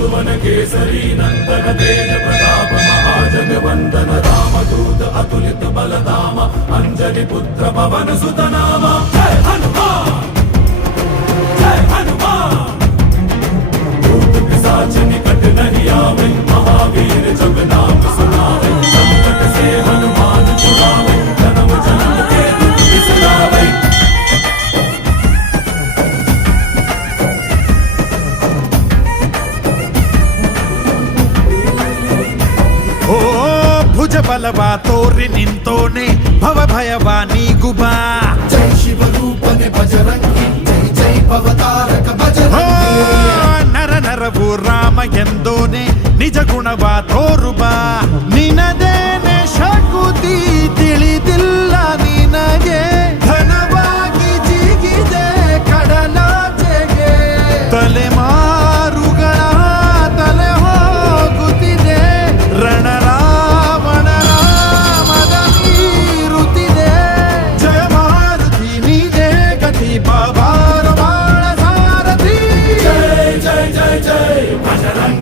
सुवन केसरी नंदन तेज प्रताप महाजगवंदन रामदूत अतुलित बलधाम अंजनी पुत्र पवन सुत नाम जय हनुमान जय हनुमान भूत पिशाच निकट नहीं आवे महावीर जब नाम सुनावे संकट से हनुमान छुड़ावे जन्म जन्म के दुख बिसरावे। ಓ ಭುಜ ಬಲವ ತೋರಿ ನಿಂತೋನೆ ಭವ ಭಯವ ನೀಗುಬಾ ಜೈ ಶಿವ ರೂಪನೆ ಬಜರಂಗಿ ಜೈ ಜೈ ಭವತಾರಕ ಓ ಬಜರಂಗಿ ನರ ನರವು ರಾಮ ಎಂದೋನೆ ನಿಜ ಗುಣವ ತೋರುಬಾ